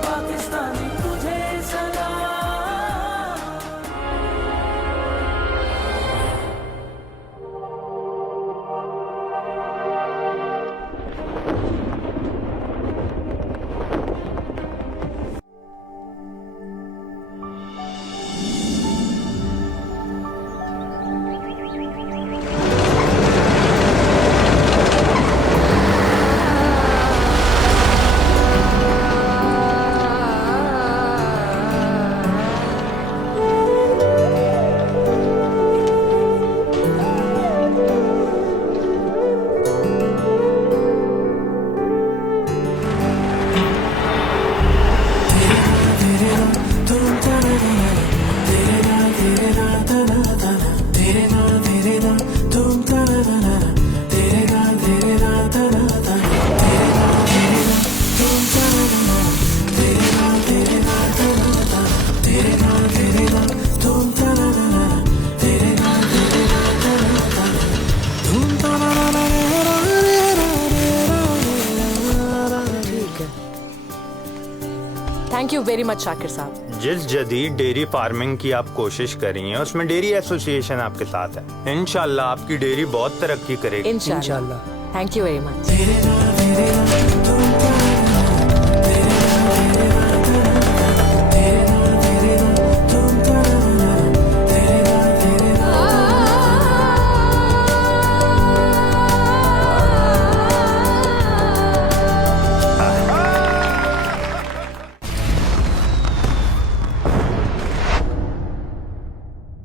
पाकिस्तानी तुझे सलाम। Thank you very much Shakir साहब। जिस जदीद डेयरी फार्मिंग की आप कोशिश कर रही हैं उसमें डेयरी एसोसिएशन आपके साथ है। इंशाल्लाह आपकी डेयरी बहुत तरक्की करेगी। इंशाल्लाह। Thank you very much.